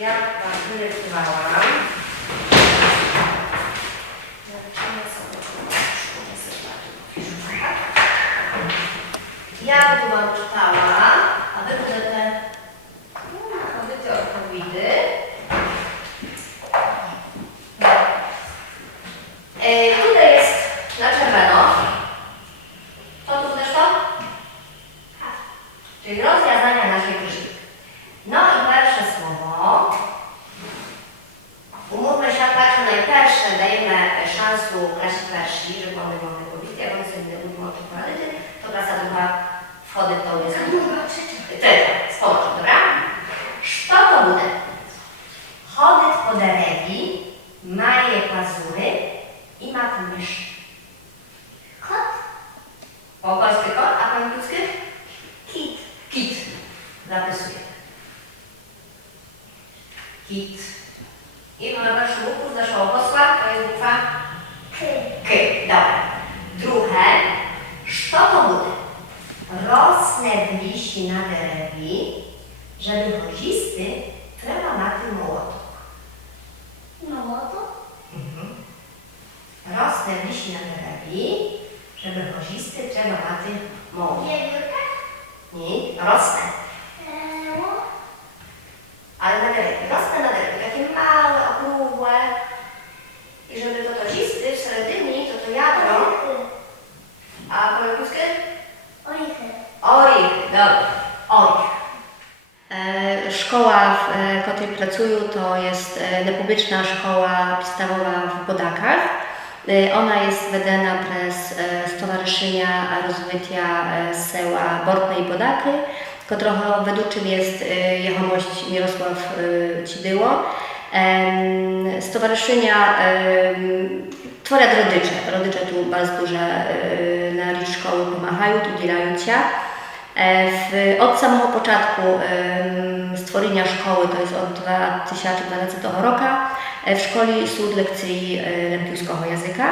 Ja Wam wyrysowałam. Ja tu Wam czytała, a Wy te odpowiedzi. Tutaj jest na czerwono. Co tu też to? Czyli rozwiązania naszej gry. No i pierwsze słowo. Umówmy się tak, że najpierwsze dajemy szansę klasie pierwszej, żeby one mogły powiedzieć, jak one sobie mówią o czekoladzie, to klasa druga wchody w tą dyskusję. Tylko, spoczko, dobra? Co to bude? Chodyt po derewi, maje pazury i ma tu mysz. Kot. Po polsku kot, a po angielsku? Kit. Kit. Zapisuję. Kit. I mamy pierwszy bukwu z naszego posła, to jest bukwa K. K. Dobra. Drugie. Co to bude? Rosnę w liści na derewi, żeby chodzisty trzeba na tym mołotok. Mołotok? Rosnę w liści na derewi, żeby chodzisty trzeba na tym mołotok. Wiewiórka? Nie, rosnę. Ale na derewi. Rosnę na derewi. Takie małe, okrągłe. I żeby to chodzisty w seredinie, to jadro. A po angielsku? Olichy. Orich, dobra, orich. Szkoła, w której pracuję, to jest publiczna szkoła podstawowa w Bodakach. Ona jest wydana przez Stowarzyszenia Rozwycia Sela Bortne i Bodaky, którego według jest jechomość Mirosław Cidyło. Stowarzyszenia tworzą rodycze. Rodycze tu bardzo duże na rzecz szkoły pomachają, udzielają się. Od samego początku stworzenia szkoły, to jest od 2012 roku, w szkole są lekcji lempiuskiego języka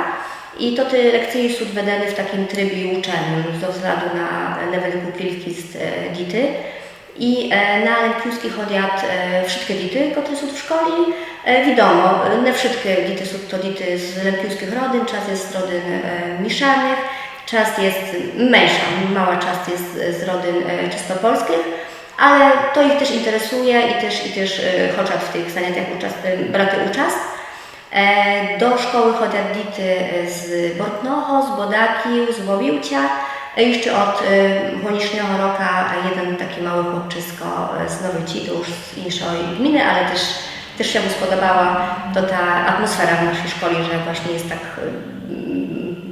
i to te lekcje są wydane w takim trybie uczelnym ze względu na level wielkist dity. I na lempiuski chodzą wszystkie dity, które są w szkole. Wiadomo, nie wszystkie dity są to dity z lempiuskich rodzin, czas jest rodzin mieszanych. Część jest mniejsza, mała część jest z rodzin czysto polskich, ale to ich też interesuje i też chcą w tych zajęciach brać uczest. Do szkoły chodzą dzieci z Bortnoho, z Bodaki, z Łowiłcia. Jeszcze od chłonicznego roku jeden taki mały chłopczysko z Nowyci, to już z innej gminy, ale też się mu spodobała to ta atmosfera w naszej szkole, że właśnie jest tak,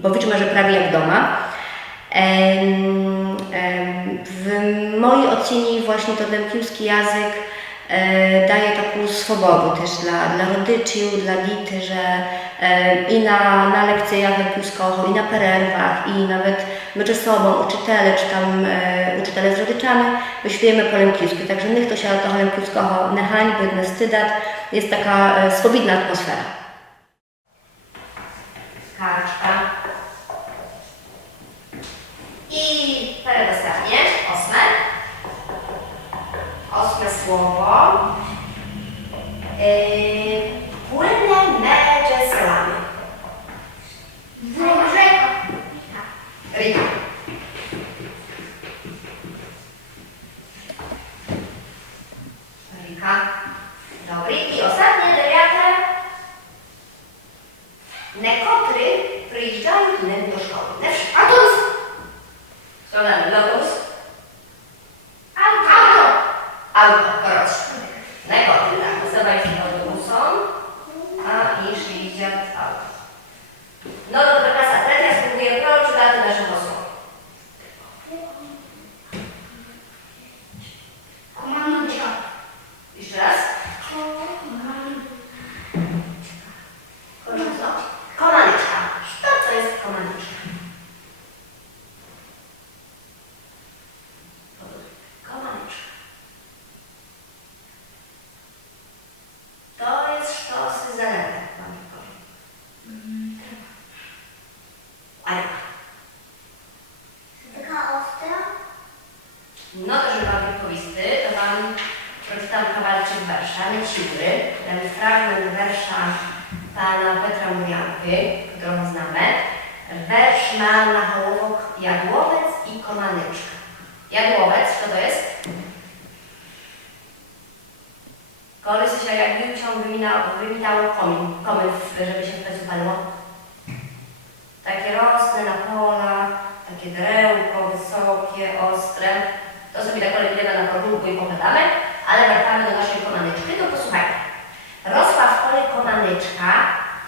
powiedzmy, że prawie jak doma. W mojej ocenie właśnie to lempiuski język daje taką swobodę też dla rodziców, dla dzieci, że i na lekcjach lempiuskiego, i na pererwach, i nawet między sobą uczytele, czy tam uczytele z rodzicami, wyśpiewamy po lempiusku. Także niech to się tego lempiuskiego nie hańby, nie wstydzać. Jest taka swobodna atmosfera. Karczka. I przedostatnie, ósme słowo. Płynę medże slamy. Rzeka. Rika. Rika. Dobry. I ostatnie, dziewiąte. Nekotry przyjeżdżają do szkoły. Autobus. Co tam? Lotus? Auto. Auto, proszę. Nekotry, tak. Zobaczcie, wersza, Neciury, ten fragment wersza pana Petra Murianki, którego znamy. Wersz ma na hołowok jadłowiec i komanyczka. Jadłowiec, co to jest? Kolysy się jak wilcią wymitało komin, żeby się w piecu paliło. Takie rosne na pola, takie drełko wysokie, ostre. To sobie tak idziemy na podwórku i pogadamy, ale wracamy do naszej komanyczki. To posłuchajcie. Rosła w pole komanyczka,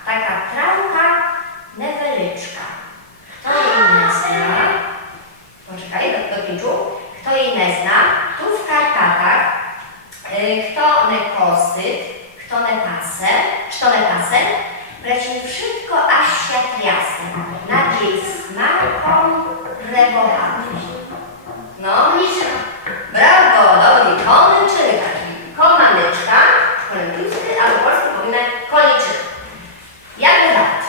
taka trawka newelyczka. Kto jej nie zna? Poczekaj, do pięciu. Kto jej nie zna? Tu w Karpatach. Kto ne kosyt, kto ne pase, preci wszystko aż się triasy, nad jej smaką rebowaty. No, brawo, dobry, komanyczka, komanyczka, komanyczka, albo polskie powinny koniczyk. Jak wydawać?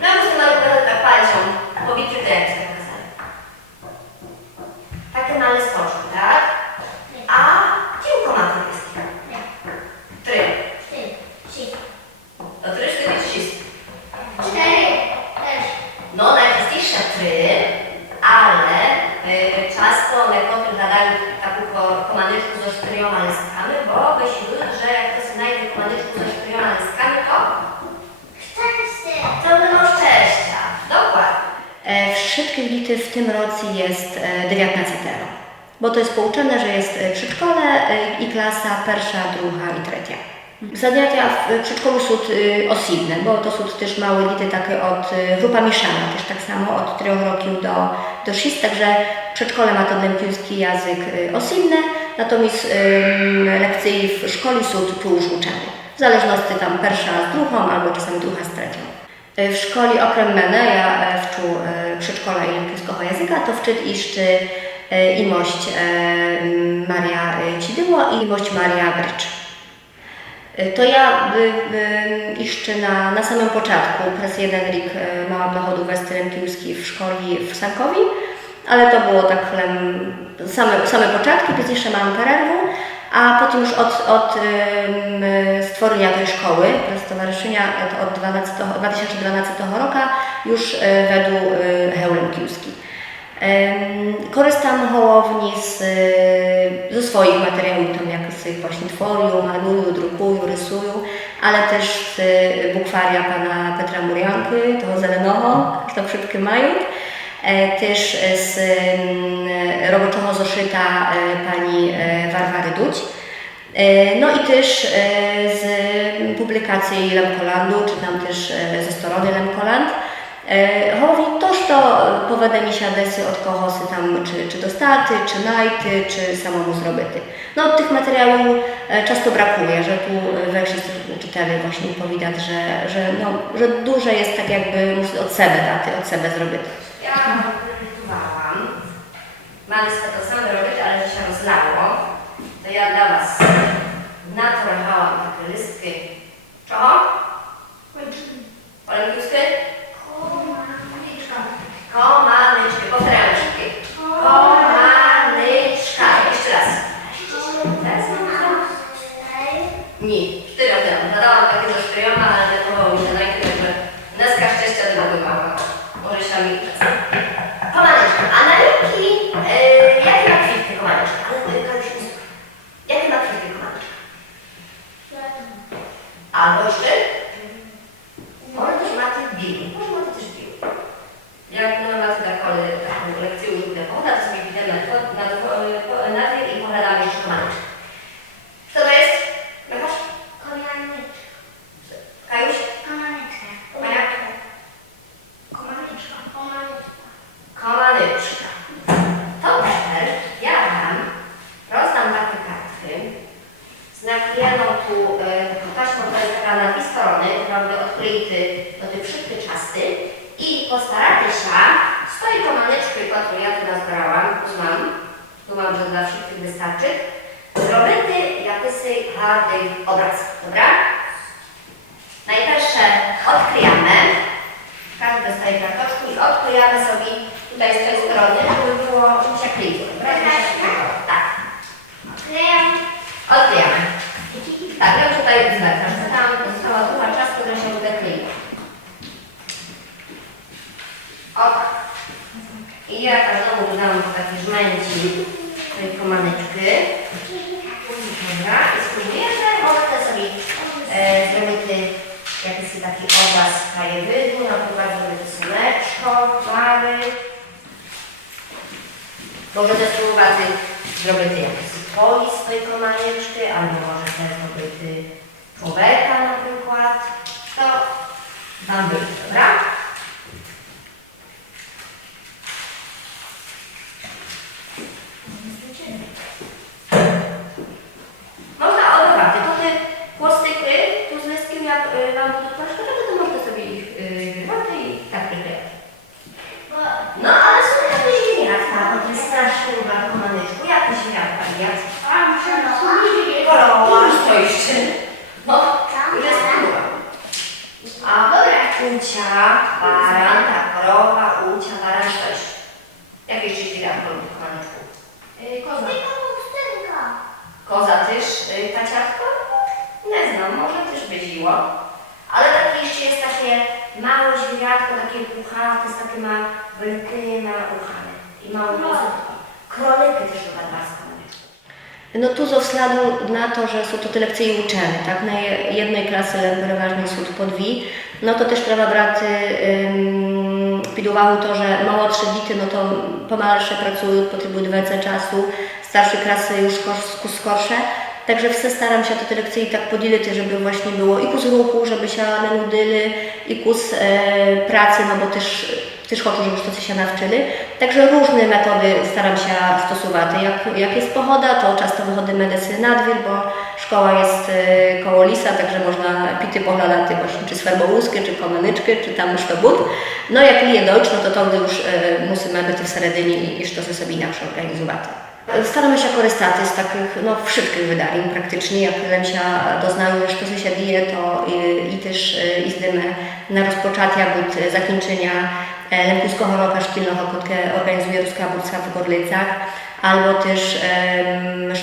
No, muszę nawet tak palcą, pobicie to jak się pokazali. Takie małe stożki, tak? A kilku ma to jest? Trzy. To trzy, cztery, trzy. Cztery też. No, najczęstsze trzy, ale często lekkoty zadają taką komanyczkę ze 4 listkami, bo myślę, że jak to się znajdzie komanyczkę ze 4 listkami, to to będą szczęścia. Dokładnie. W Szybkich Bity w tym roku jest 19, bo to jest pouczone, że jest przedszkole i klasa pierwsza, druga i trzecia. Zadania w przedszkolu są osilne, bo to są też małe lity takie od grupa mieszana, też tak samo od 3 roków do 6, także przedszkole ma ten lemkiewski język osilny, natomiast lekcje w szkole są tu już uczone. W zależności tam pierwsza z drugą, albo czasami druga z trzecią. W szkole okrem mnie, ja wczę przedszkola i lemkiewskiego języka, to wczyd jeszcze i mość Maria Cidyło i mość Maria Brycz. To ja jeszcze na samym początku, przez jeden rok miałam nachodu Western Kiuski w szkole w Sankowi, ale to było tak same początki, więc jeszcze mam przerwę, a potem już od stworzenia tej szkoły, przez stowarzyszenia od 2012 roku już według Heulem Kiuski. Korzystam hołowni ze swoich materiałów, tam jak sobie właśnie tworzą, malują, drukują, rysują, ale też z bukwaria pana Petra Murianki, toho zelenego, to szybkie mają, też z roboczego zeszyta pani Warwary Duć, no i też z publikacji Lemkolandu, czy tam też ze strony Lemkoland. Hołowni toż to powede mi się adresy od kohosy tam, czy dostaty, czy najty, czy samemu zrobity. No od tych materiałów często brakuje, że tu we wszystkich czytelnych właśnie powidać, że duże jest tak jakby od siebie daty, od siebie zrobity. Ja wydrukowałam, mamy to same robić, ale się rozlało, to ja dla was naturalowałam takie listki. Czego? Olimpiuskie? Komanyczki, powtarzam. Komanyczka. Jeszcze raz. Nie, 4 razy. Zadałam takie ze 4, ale nie podobało mi się najpierw, także deska szczęścia nie wydawała. Może się mi czas. Komanyczka. A na rynki, jakie ma kwitki komanyczka? Jakie ma kwitki komanyczka? Albo jeszcze? Może też ma tych bił. Może ma też bił. Jak mamy taką lekcję użytkę pochoda, to sobie widzimy na tej i pogadamy jeszcze komanyczkę. Co to jest? Lekarz? Komanyczka. Kajuś? Komanyczka. Komanyczka. Komanyczka. Komanyczka. To też ja rozdam takie kartki z naklejoną tu taśmą, to jest taka na 2 strony, prawda, odklejty do tych wszystkich czasty. I postarajcie się z tej komaneczki, którą ja tu nazbrałam, mam, że dla wszystkich wystarczy, zrobimy jakiś hardy obraz, dobra? Najpierw odkryjamy, każdy dostaje kartoczki i odklejamy sobie tutaj z tej strony, żeby było, żeby się kleiło, dobra? Tak. manetki. Dobra, i spróbujemy, może sobie zrobić jakiś taki obraz krajowydu, na przykład zrobić słoneczko, chmary. Może też spróbować zrobić jakiś polis z tej komaneczki, albo może też zrobić człowieka na przykład. To Wam wyjdzie, dobra? Można odwrotnie, to te chłostyky, tu z listkiem, jak Wam to przeszkadza, to można sobie ich wyrwać i tak wyklejać. No ale są jakieś zwierzęta, bo to jest strasznie uwaga komaneczku. Jakie zwierzęta? Koroła, to jeszcze. No, już jest próba. A dobra, ucia, baran, tak, korowa, ucia, baran, coś. Jakie jeszcze zwierzęta w komaneczku? Koza. Koza też, taciatko? Nie znam, może też byziło. Ale takie jeszcze jest takie małe zwierzętko, takie puchate, z takie ma wielkie uchane. I mało kozówki. Króliki też do barbarstwa. No tu ze względu na to, że są to lekcje uczone, tak? Na jednej klasy przeważnie są podwi, no to też trzeba brać pod uwagę to, że młodsze dzieci, no to pomalsze pracują, potrzebują więcej czasu, starsze klasy już skorsze. Także staram się te lekcje tak podzielić, żeby właśnie było i kus ruchu, żeby się nie nudyli, i kus pracy, no bo też chcę, żeby to się nawczyli. Także różne metody staram się stosować. Jak jest pogoda, to często wychodzimy desy na dwór, bo szkoła jest koło lisa, także można pity poglądać właśnie czy swerbowuskie, czy komenyczki, czy tam szwebut. No jak lije dojcz, no to wtedy już musimy być w seredinie i to sobie inaczej organizować. Staramy się korzystać z takich wszystkich wydarzeń praktycznie, jak się doznają, że to się dzieje, to i też idziemy na rozpoczęcie od zakończenia Lempujskiego roku szkolnego, które organizuje Ruska Bursa w Gorlicach, albo też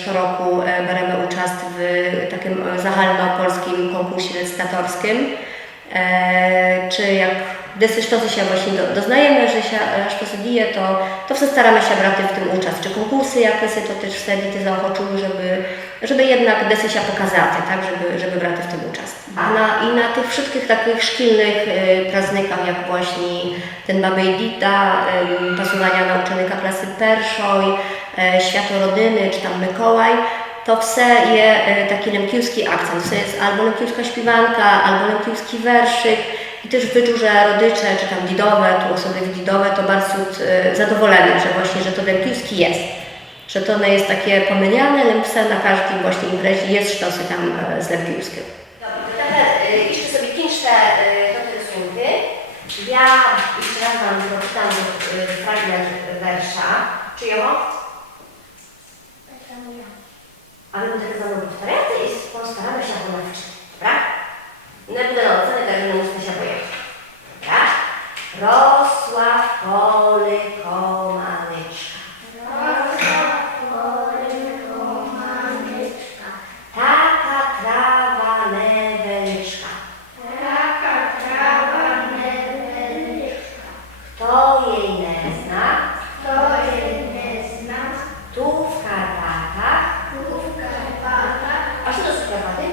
co roku bierzemy udział w takim zaghalnopolskim konkursie recytatorskim, czy jak gdy to się właśnie doznajemy, że to się dzieje, to staramy się brać w tym udział. Czy konkursy jakieś, to też wtedy zaochoczyły, żeby jednak desy się pokazać, tak, żeby brać w tym udział. I na tych wszystkich takich szkolnych praznikach, jak właśnie ten Babej Dita, pasowania na uczennika klasy pierwszej, Światło Rodyny, czy tam Mikołaj, to wse je taki lempijski akcent. To jest albo lempijska śpiewanka, albo lempijski werszyk. I też wyczuł, że rodycze, czy tam dzidowe, tu osoby dzidowe, to bardzo zadowolone, że właśnie, że to lempijski jest. Że to nie jest takie pomyliane, lempse na każdym właśnie imprezie jest sztosy tam z lempijskim. Dobrze, teraz jeszcze sobie pięć te rysunki. Ja jeszcze raz Wam przeczytam fragment wersza. Czyjego? A my będziemy zamówić warianty i postaramy się go nauczyć, dobra? Nie będę na ocenę, także nie musimy się boić. Dobra? Rosła w pole komanyczka. Taka trawa newelyczka. Kto jej nie zna? Tu w Karpatach. A co to są Karpaty?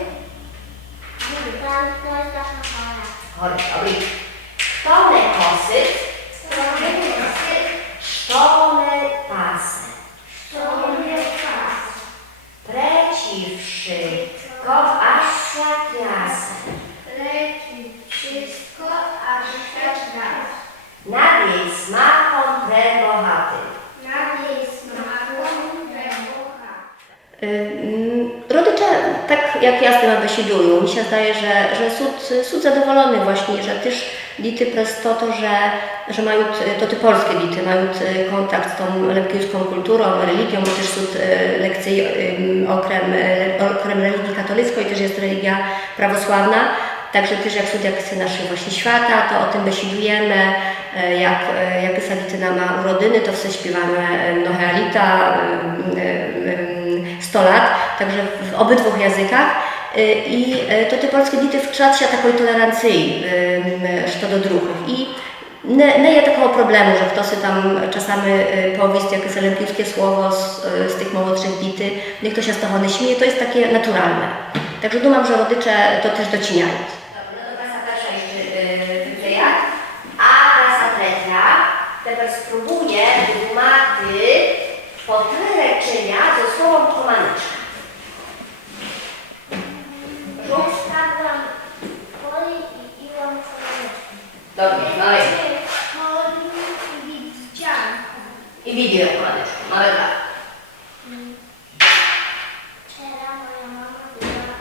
Chory, dobry. Kto me kosyt? Kto me pasy? Preci wszystko, aż za klasę. Nad jej smaką prebohaty. Rodzice tak jak ja z tym besidują, mi się zdaje, że są zadowolony właśnie, że też dzieci przez to, że mają, to te polskie dzieci mają kontakt z tą lempijską kulturą, religią, bo też są lekcje okrem religii katolickiej, też jest religia prawosławna. Także też jak są jakieś nasze właśnie świata, to o tym besidujemy, jak Sawityna ma urodziny, to wse śpiewamy Nohealita, 100 lat, także w obydwu językach. I to te polskie dzieci wczad się takiej tolerancji co do druhów. I Не є такого problemu, że ktoś tam czasami powieść jakieś olimpijskie słowo z tych młodszych dity, niech ktoś się z tego nie śmieje, to jest takie naturalne. Także думam, że rodzice to też doceniają. No to klasa pierwsza jeszcze wyklеja, a klasa trzecia teraz spróbuje tłumaczy potreczenia ze słowem komanyczka. Zostawiam poli i iłam komaneczkę. Dobrze, no i I widziałam. i widzę komanyczkę, mamy dwa. Wczoraj moja mama była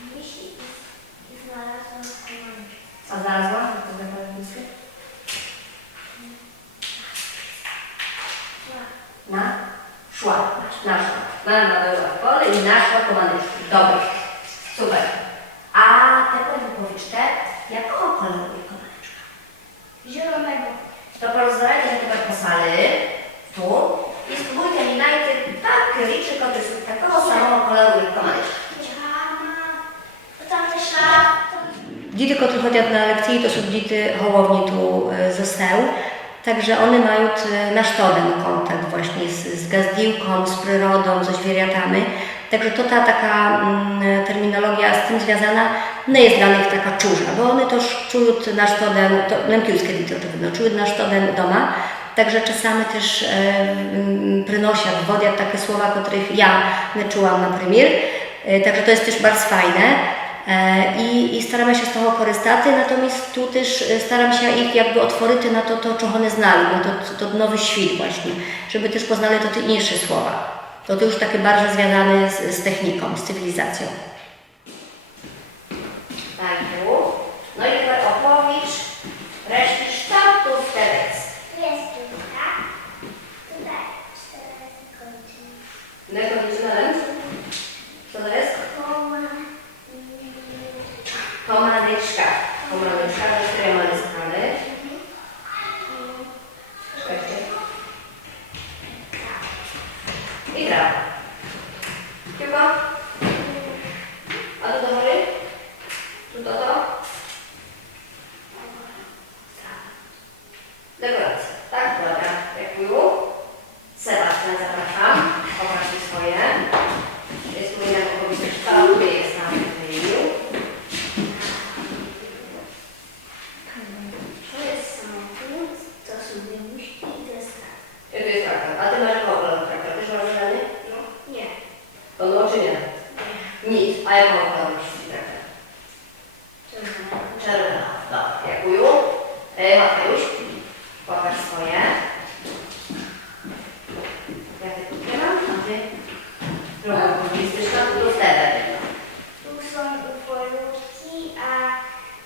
w misi i znalazła komaneczkę. A znalazła? To zabrała miskę? Na? Szła. Naszła. Mama była w pole i naszła komanyczki. Dobrze. Super. A teraz wypowiedzcie, jakiego koloru jest komanyczka? Zielonego. To porozmawiajcie się teraz po sali, tu, i spróbujcie mi najpierw tak liczy koty z takiego samego koloru jak komanyczka. Czarna. To tam też szaf. Dity, które chodzą na lekcji, to są dity hołowni tu ze seł, także one mają na sztoden kontakt właśnie z gazdiłką, z przyrodą, ze zwierzętami. Także to ta taka terminologia z tym związana nie jest dla nich taka czurza, bo one też czują na sztoden, to lemkiuskie dity oczywiście, czują na sztoden doma. Także czasami też przynoszą w wodzie takie słowa, których ja nie czułam na premier. Także to jest też bardzo fajne. I staramy się z tego korzystać, natomiast tu też staram się ich jakby otworzyć na to, czego one znali, na to nowy świat właśnie, żeby też poznali te inne słowa. To już takie bardzo związane z techniką, z cywilizacją. Tak, tu. No i teraz opowiedz resztę kształtów teraz. Jest tu, tak? Tutaj. 4 kończyny. Nekończynalem? Co to jest? Komaneczka. Komanyczka. Komanyczka, to jest które mamy Czekajcie. I brawo. Chyba? A tu do góry? Tu to? Dekoracja. Tak, dobra. Dziękuję. Sebastian, zapraszam. Pokaż mi swoje. Jest tu jak opowiedzieć kształty, jest tam wymienił. To jest samochód, to są wymuszki i to jest tak. To jest traktor. A ty masz jaką kolor traktor? Też masz żadny? No, nie. Kolor czy nie? Nic. A jaką kolor myślisz traktor? Czerwona. Dobra, dziękuję. Mateusz, pokaż swoje. Ja ty podpieram, a ty? No, jesteś tam tu wtedy. Tu są ufolutki, a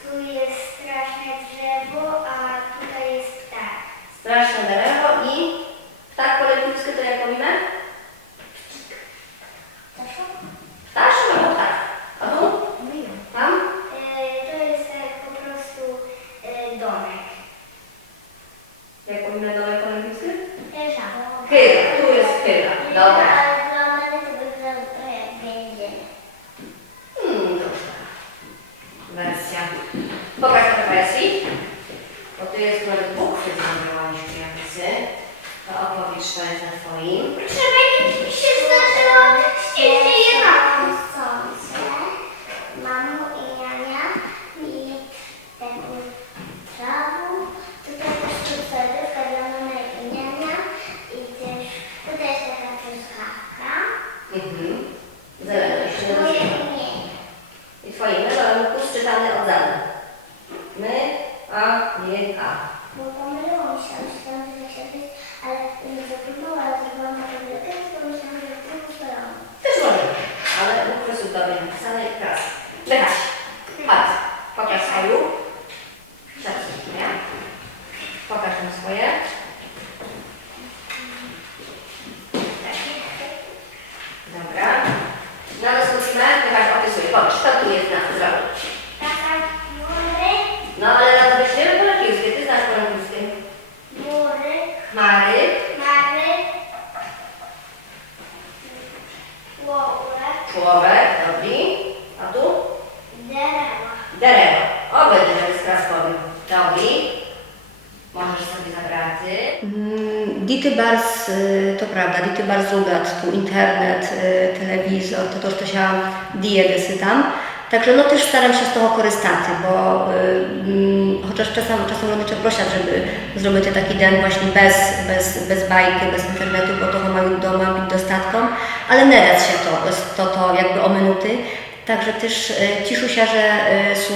tu jest straszne drzewo, a tutaj jest ptak. Straszne derewo i ptak poletnicki to jak minę? Ptaszek albo ptak? A tu? Tam? To jest po prostu domek. Jak powinna domek poletnicki? Żało. Chyba, tu jest chyba. Dobra. Ale dla mnie to wygląda trochę jak więzienie. Dobrze. Wersja. Pokaż trochę wersji. Bo tu jest nawet bukwy zrobiłaś jakiś. To opowiedz, co jest na twoim. Trzeba mi się zdarzyło ściśnienie słońce, mamo i Jania i tego trawu. Tutaj też są wtedy wkładane na imienia i też tutaj jest taka truskawka. Zeleno jeszcze Moje nazywa. imię. I twoje imię, ale mógł czytany od zada. My, a, nie, a. Bo pomyliło mi się, myślałam, że się być, ale nie zapomniałam, ale zrobiłam na tabletkę, to myślałam, że to stoją. Też może, ale bukwy są dobrze napisane i teraz. Wychaś. Chodź. Pokaż swoją. Zacznij, nie? Pokaż nam swoje. Dobra. No ale skończymy. Wychaś, opisuj. Powiedz, co tu jest na zrobić. Taka mury, No ale raz weźmiemy po lakiuskie. Ty znasz po lakiuskie. mury, Chmary. mary, łowek, Człowiek. Dobry. A tu? derewa. Derewo. Obydwie jest kraskowy. Dobry. Dity bardzo, to prawda, dity bardzo lubiat tu internet, telewizor, to też się dzieje tam. Także no też staram się z tego korzystać, bo chociaż czasem rodzice proszą, żeby zrobić taki dzień właśnie bez bajki, bez internetu, bo toho mają doma być dostatką, ale nie da się to jakby o minuty. Także też cieszę się, że są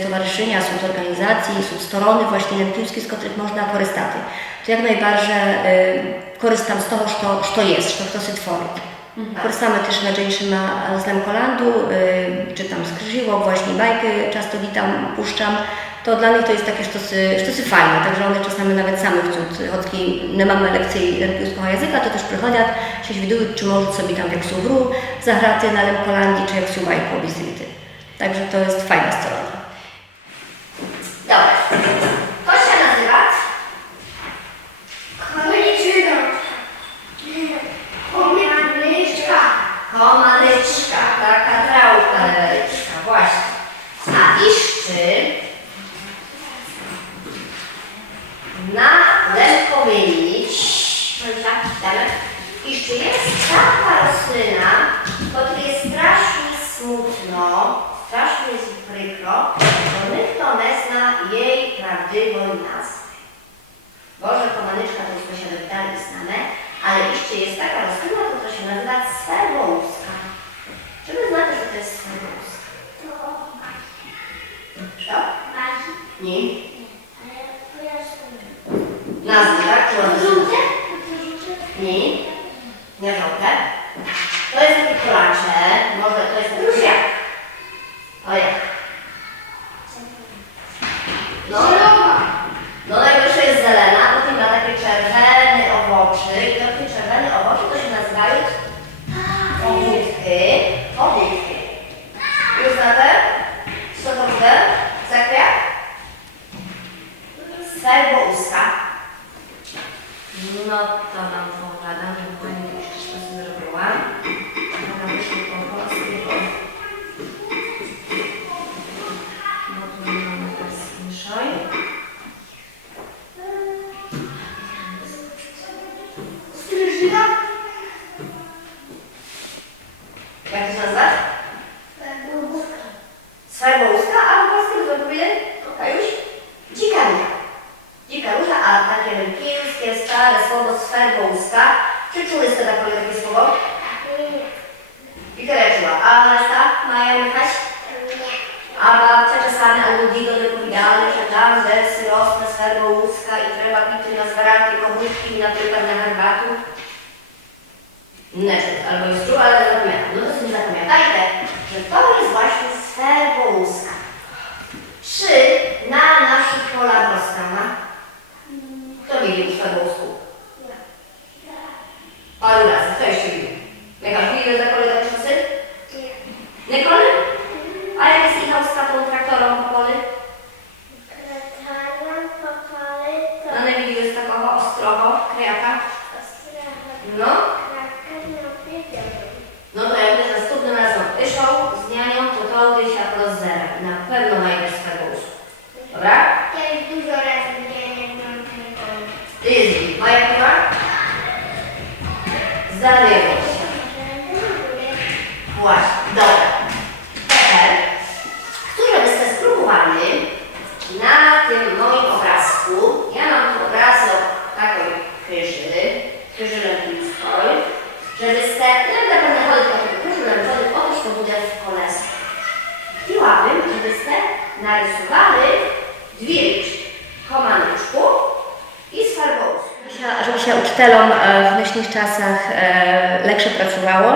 stowarzyszenia, są organizacje, są strony właśnie lępiłskie, z których można korzystać. To jak najbardziej korzystam z tego, co jest, co się tworzy. Korzystamy też na dzień z Lemkolandu, czytam skrzyżowo, właśnie bajki często tam puszczam. To dla nich to jest takie sztosy fajne, także one czasami nawet same chcą, choć nie mamy lekcji lępiłskiego języka, to też przychodzą, się widują, czy może sobie tam jak są gru zagraty na Lemkolandii, czy jak są bajki obizryty. Także to jest fajna strona. Dobra, to się nazywa? Komanyczka, taka trałka leweczka, właśnie. A iszczy na lękowynić, iszczy jest taka roślina, która jest strasznie smutno, strasznie jest przykro, bo nikt to nie zna jej prawdziwej nazwy. Boże, komanyczka to już posiada dalej znane, ale jeszcze jest taka roślina, która się nazywa sferwołuska. Czy wy znacie, że to jest sferwołuska? Co? Nie. Nazwy, tak? Żółte? Nie. Nie żółte. To jest takie kolacze, może to jest taki jak. O jak? No najwyższa jest zelena, potem ma takie czerwone owoce i takie czerwone owoce to się nazywają ogórki. Ogórki. Już znacie? Co to będzie? Zakwiat? Sferwołuska. No to nam pogadam, że pani już coś zrobiłam. Ona wyszła po polsku. No tu mamy teraz mszoj. Stryżyna? Jak to się nazywa? Sferwołuska, a po polsku co powiedzieli? Kajuś? Dzikania. Dzika róża, a takie lępińskie, stare słowo sferwołuska. Czy czuły sobie takie słowo? I które czuła? A Nasta, Maja, Michaś? A babcia czasami albo dzido wypowiadali, że tam desy rosną sferwołuska i trzeba pić na zwaranki, kochutki, na przykład na herbatę. Nie, albo jest czuła, ale zapamiętam. No to sobie zapamiętajcie, że to jest właśnie sferwołuska. Czy na naszych polach rosną? Kto widział sferwołusku? Paru razy, co jeszcze widział? Jakaś widział za kolei takie czasy? Nie kole? A jak jest jechał z tatą traktorą po pole? No nie widział z takiego ostrogo, krejaka? No? No to jakby następnym razem wyszł z nianią, to gdzieś się rozzera i na pewno znajdziesz sferwołusku. Dobra? Ja już dużo razy widziałem, jak mam ten kolor. Izzy, moja kura? Zdaryło się. Właśnie, dobra. Teraz, które byście spróbowali na tym moim obrazku, ja mam tu obrazek takiej kryży lępińskiej, żebyście, jak na pewno chodzi o takiego kryży lępińskiego, otóż to będzie w kolesku. Chciałabym, żebyście narysowali dwie liczby. Komanyczku i sferwołusku. Żeby się uczytelom w dnešních czasach lepsze pracowało,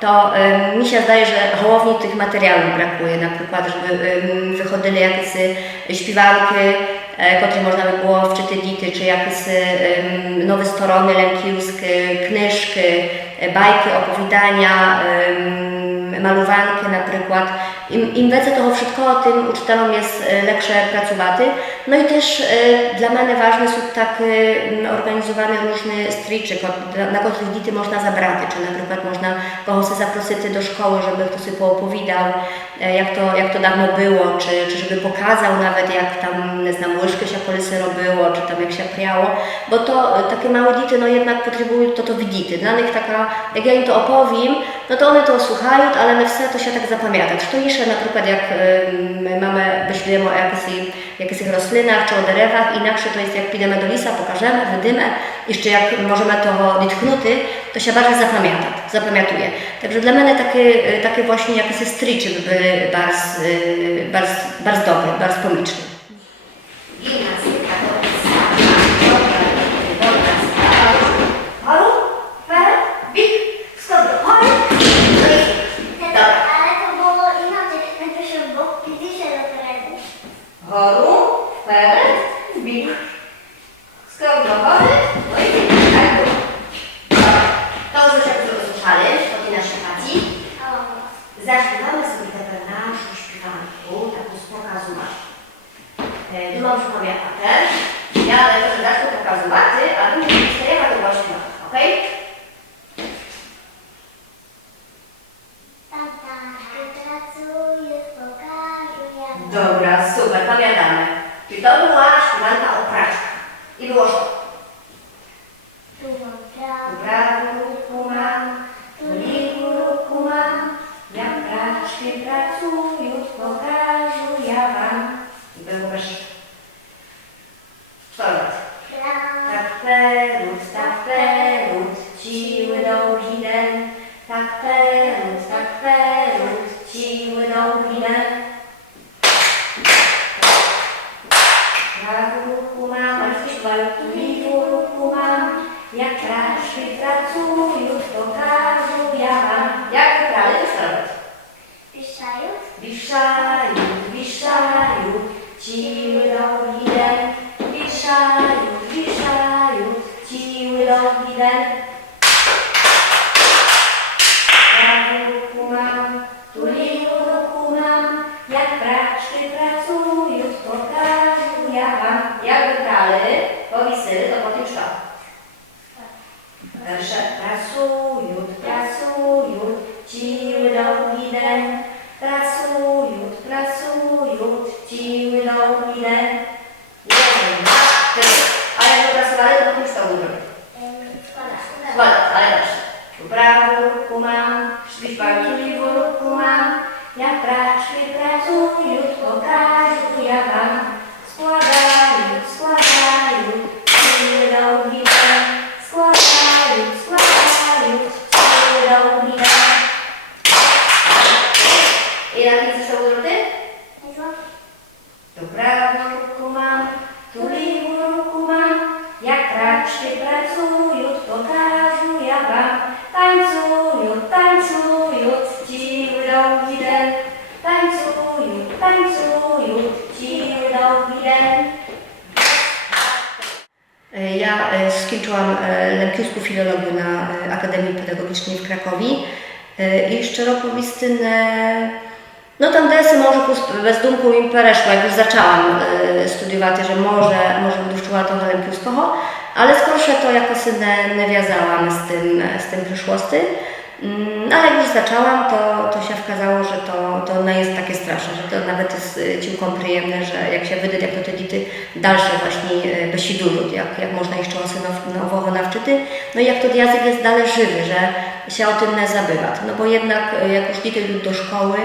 to mi się zdaje, że hołowni tych materiałów brakuje, na przykład, żeby wychodzili jakieś śpiewanki, które można by było wczytać, czy jakieś nowe strony lękiłskie, knyżki, bajki, opowiadania, maluwankę na przykład. Im więcej toho wszystko, tym uczytelom jest lepsze pracowaty. No i też dla mnie ważne są tak organizowane różne striczy, na których dzieci można zabrać, czy na przykład można kogoś zaprosić do szkoły, żeby ktoś sobie poopowiadał, jak to dawno było, czy żeby pokazał nawet, jak tam, nie znam, łyżkę się kolysy robiło, czy tam jak się priało, bo to takie małe dzieci no jednak potrzebują to widzieć. Dla nich taka, jak ja im to opowiem, no to one to słuchają, ale nie chcą to się tak zapamiętać. To jeszcze na przykład jak my mamy, myślimy o jakichś roślinach czy o derewach, inaczej to jest jak pójdziemy do lisa, pokażemy, wydymy, jeszcze jak możemy to wytchnuty, to się bardziej zapamiętuje. Także dla mnie takie właśnie jakieś striczy by były bardzo dobre, bardzo pomyczne. Gimnastyka to jest Horu, Fer, Bik, Skoro, Horu, Ale to było inaczej, najpierw się w bok, gdzie się do terenu. Horu, Fer, Bik, Skoro, Horu, no i tak było. To już jak usłyszeli, to ty naszej Kaci. Zaśpiewamy sobie tę naszą śpiewanku, taką z pokazu. Dumam, że pamiętacie. Ja będę zacznę pokazywać, a wy mi wstajemy do głośno, ok? Tata, ty pracujesz, pokażę jak. Dobra, super, pamiętamy. Czyli to była śpiewanka o praczku. I było co? Tu mam prawo, Prawo ruchu mam, tu liku ruchu mam, jak praczki pracują, pokażę ja wam. I było też 4 lat. Tak perut, ciły do giden. Tak perut, ciły do giden. Prawo ruchu mam, ale śpiewają tu liku ruchu mam. Jak praczki pracują, pokażę ja wam. Jak wybrali, to zrobić? Piszają? Wiszają, ciły do giden. Wiszają, ciły do giden. Prawo ruchu mam, tu liku ruchu mam. Jak praczki pracują, pokażę ja wam. Jak wybrali, powisyli, to potem co? Pierwsze pracują, ciły do giden. Pracują, ciły do giden. 1, 2, 3. A jak opracowali, to potem co zrobić? Składać, ale dobrze. Tu prawo ruchu mam, śpiewają tu liwo ruchu mam. Jak praczki pracują, pokażę ja wam. Składają, ciły do giden. Składają, ciły do giden. I na tym co uroty? Tu prawo ruchu mam, tu liwo ruchu mam. Jak praczki pracują, pokażę ja wam. Tańcują, ciły do giden. Tańcują, ciły do giden. Ja skończyłam lemkiuską filologię na Akademii Pedagogicznej w Krakowie i szczerze mówiąc, no tam desy może bez dumku im pereszła, jak już zaczęłam studiować, że może bym doszła to lemkiuskiego, ale skorsze to jakoś nie wiązałam z tym przyszłości. Ale jak już zaczęłam, to się okazało, że to nie jest takie straszne, że to nawet jest ciłkiem przyjemne, że jak się wyda, jak to te dzieci dalsze właśnie besidują, jak można jeszcze nowo nawczyty, no i jak to język jest dalej żywy, że się o tym nie zabywa. No bo jednak jak już dzieci idą do szkoły,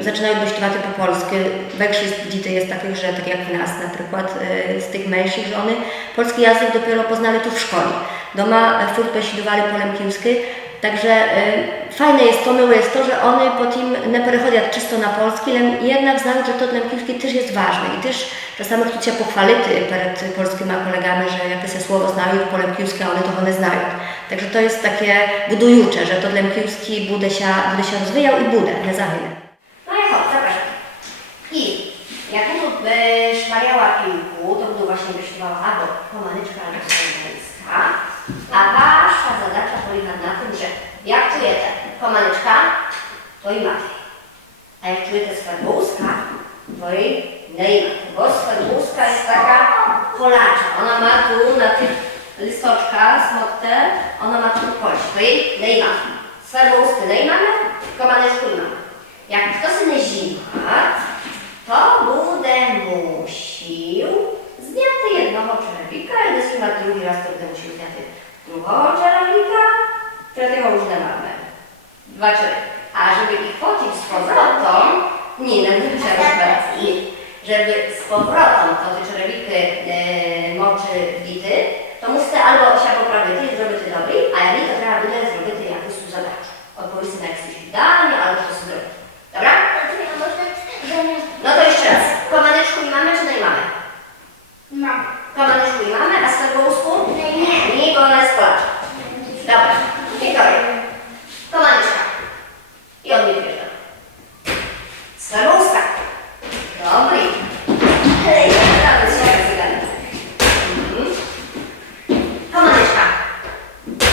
zaczynają doświadczać po polsku. Większość dzieci jest takich, że tak jak w nas na przykład z tych mniejszych, że one polski język dopiero poznali tu w szkole. Doma furt besidowali po lemkiewsku, także fajne jest to, miłe jest to, że one po tym nie przechodzą czysto na polski, ale jednak znają, że to lemkiewski też jest ważne i też czasami chcą się pochwalić przed polskimi kolegami, że jakieś słowo znają po lemkiewsku, a one tego nie znają. Także to jest takie budujące, że to lemkiewski bude się rozwijał i bude, nie zahynie. No i chodź, zapraszam. I jak tu szpariała piłku, to budu właśnie wyśpiewała albo pomanyczka, albo a wasza zadacza polega na tym, że jak czujecie? komaneczka, to i maty. A jak czujecie skarbuska, to i nejma. Bo skarbuska jest taka kolacza. Ona ma tu na tych listoczkach smokte, ona ma tu kolcz. To jej nejma. Skarbuska nejmamy, komaneczku i mamy. Jak kto się nezimać, to będę musił zняти jednego czerwika i dosłownie drugi raz to będę musiał zняти другого czerwika, tretього już nie mamy. 2 czerwiki. A żeby ich pocić z powrotem, nie żeby z powrotem to te czerwiki moczy wity, to muszę albo się poprawić, zrobić dobry, a jak nie, to trzeba będzie zrobić jakąś zadачу. Odpowiedź na jakieś danie albo coś zrobić. Dobra? No to jeszcze raz. Komaneczku i mamy, czy nie mamy? Mam. Komaneczku i mamy, a skarbousku? Nie, bo ona jest kolacza. Dobra. Wiktoria. Komaneczka. I odbieg bierze. Skarbouska. Dobry. Nawet się jak wygląda. Komaneczka.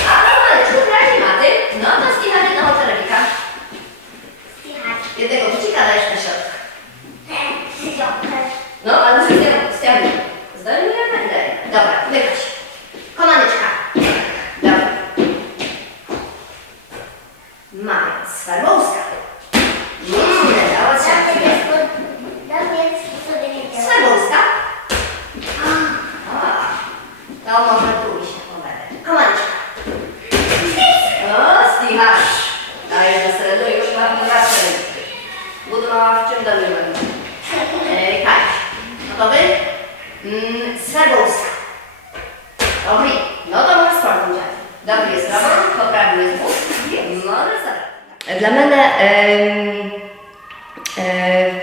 A komaneczku, teraz nie maty. No to skichać jednego czerwika. Jednego bucika dajesz na środek. No, ale muszę zdejmujemy. Zdejmujemy? Dajemy. Dobra, wychodź. Komaneczka. Dobra. Mamy skarboska. Dała się. Skarboska. To może tu mi się pomyśleć. Komaneczka. O, stichasz. Dajesz na serdu i już mam zawsze. Budu mała w czym dobry tak. Gotowy? Skarboska. Dobry. No to może sprawdzić. Dobry jest prawo, poprawny jest mózg. Może zabrać. Dla mnie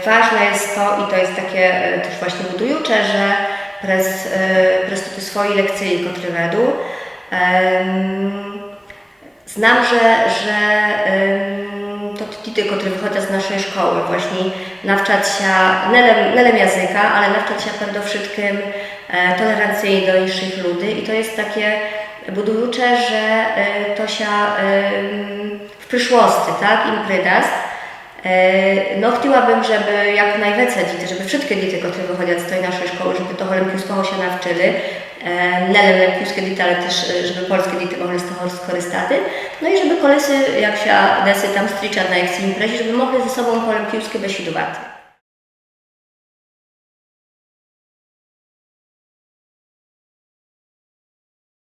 ważne jest to, i to jest takie też właśnie budujucze, że przez te swoje lekcje, które vedu, znam, że to ty, które wychodzą z naszej szkoły, właśnie nawczać się nie języka, ale nawczać się przede wszystkim tolerancji do innych ludzi i to jest takie budujucze, że to się w przyszłości, tak, im przyda. No chciałabym, żeby jak najwięcej dzieci, żeby wszystkie dzieci, które wychodzą z tej naszej szkoły, żeby toho lempiuskiego się nawczyli, nie lempiuskie dzieci, ale też żeby polskie dzieci mogły z tego skorzystać. No i żeby koledzy, jak się desy tam striczać na jakiejś imprezie, żeby mogli ze sobą po lempiuskie besiadować.